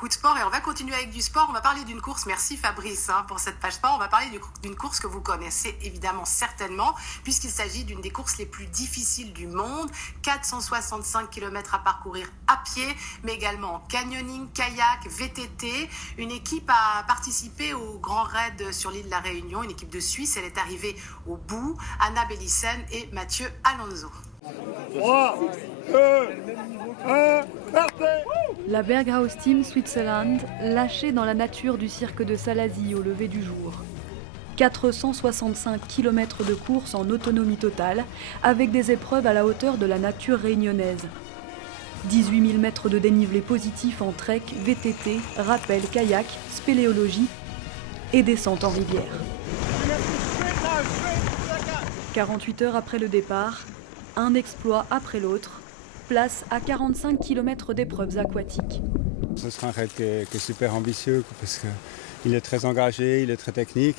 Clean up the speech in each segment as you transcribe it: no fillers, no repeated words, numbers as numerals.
Coup de sport et on va continuer avec du sport. On va parler d'une course. Merci Fabrice pour cette page sport. On va parler d'une course que vous connaissez évidemment certainement puisqu'il s'agit d'une des courses les plus difficiles du monde. 465 km à parcourir à pied, mais également en canyoning, kayak, VTT. Une équipe a participé au Grand Raid sur l'île de la Réunion, une équipe de Suisse. Elle est arrivée au bout. Anna Bellissen et Mathieu Alonso. 3, 2, 1, partez! La Berghaus Team Switzerland, lâchée dans la nature du cirque de Salazie au lever du jour. 465 km de course en autonomie totale, avec des épreuves à la hauteur de la nature réunionnaise. 18 000 mètres de dénivelé positif en trek, VTT, rappel, kayak, spéléologie et descente en rivière. 48 heures après le départ, un exploit après l'autre, place à 45 km d'épreuves aquatiques. Ce sera un raid qui est super ambitieux parce qu'il est très engagé, il est très technique,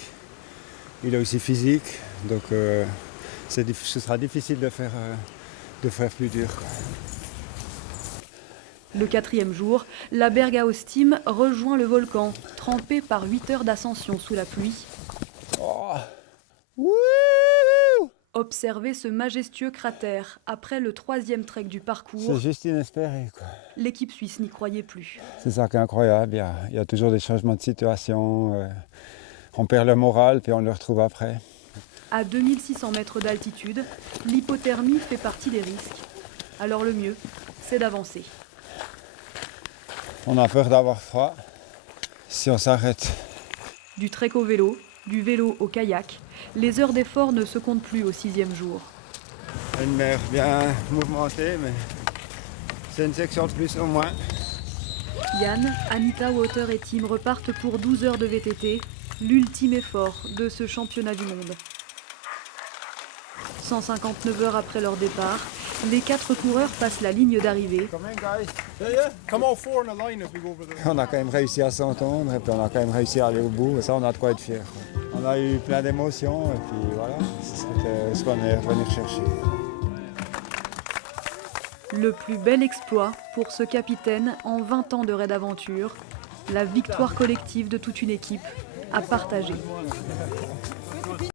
il est aussi physique, donc ce sera difficile de faire plus dur. Le 4e jour, la Berghaus Team rejoint le volcan, trempé par 8 heures d'ascension sous la pluie. Oh. Observer ce majestueux cratère après le 3e trek du parcours. C'est juste inespéré, quoi. L'équipe suisse n'y croyait plus. C'est ça qui est incroyable, il y a toujours des changements de situation, on perd le moral puis on le retrouve après. À 2600 mètres d'altitude, l'hypothermie fait partie des risques. Alors le mieux, c'est d'avancer. On a peur d'avoir froid si on s'arrête. Du trek au vélo, du vélo au kayak, les heures d'effort ne se comptent plus au 6e jour. Une mer bien mouvementée, mais c'est une section de plus au moins. Yann, Anita, Water et Tim repartent pour 12 heures de VTT, l'ultime effort de ce championnat du monde. 159 heures après leur départ, les 4 coureurs passent la ligne d'arrivée. On a quand même réussi à s'entendre et puis on a quand même réussi à aller au bout, et ça on a de quoi être fier. On a eu plein d'émotions et puis voilà, c'est ce qu'on est revenu chercher. Le plus bel exploit pour ce capitaine en 20 ans de raid aventure, la victoire collective de toute une équipe à partager.